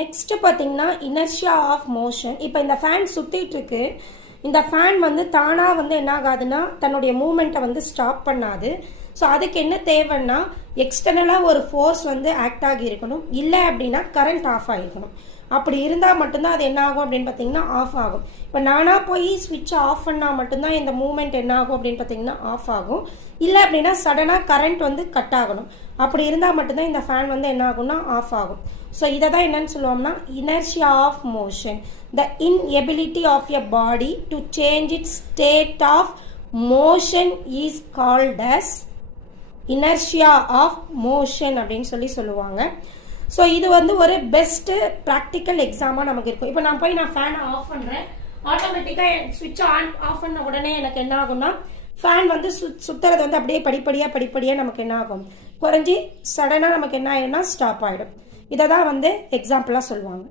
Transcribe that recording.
Next பார்த்தீங்கன்னா inertia of motion. இப்போ இந்த ஃபேன் சுற்றிட்டு இருக்கு. இந்த ஃபேன் வந்து தானாக வந்து என்ன ஆகாதுன்னா தன்னுடைய மூமெண்ட்டை வந்து ஸ்டாப் பண்ணாது. ஸோ அதுக்கு என்ன தேவைன்னா எக்ஸ்டர்னலாக ஒரு ஃபோர்ஸ் வந்து ஆக்ட் ஆகி இருக்கணும், இல்லை அப்படின்னா கரண்ட் ஆஃப் ஆகிருக்கணும். அப்படி இருந்தால் மட்டும்தான் அது என்ன ஆகும் அப்படின்னு பார்த்தீங்கன்னா ஆஃப் ஆகும். இப்போ நானாக போய் ஸ்விட்சை ஆஃப் பண்ணால் மட்டும்தான் இந்த மூமெண்ட் என்ன ஆகும் அப்படின்னு பார்த்தீங்கன்னா ஆஃப் ஆகும். இல்லை அப்படின்னா சடனாக கரண்ட் வந்து கட் ஆகணும். அப்படி இருந்தால் மட்டும்தான் இந்த ஃபேன் வந்து என்ன ஆகும்னா ஆஃப் ஆகும். ஸோ இதை தான் என்னன்னு சொல்லுவோம்னா inertia of motion. The inability of a body to change its state of motion is called as inertia of motion அப்படின்னு சொல்லுவாங்க. ஸோ இது வந்து ஒரு பெஸ்ட் ப்ராக்டிக்கல் எக்ஸாமாக நமக்கு இருக்கும். இப்போ நான் ஃபேனை ஆஃப் பண்ணுறேன், ஆட்டோமேட்டிக்காக ஸ்விட்சை ஆஃப் பண்ண உடனே எனக்கு என்ன ஆகும்னா ஃபேன் வந்து சுற்றுறது வந்து அப்படியே படிப்படியாக நமக்கு என்ன ஆகும், குறைஞ்சி சடனாக நமக்கு என்ன ஆயிடும்னா ஸ்டாப் ஆகிடும். இதை தான் வந்து எக்ஸாம்பிளாக சொல்லுவாங்க.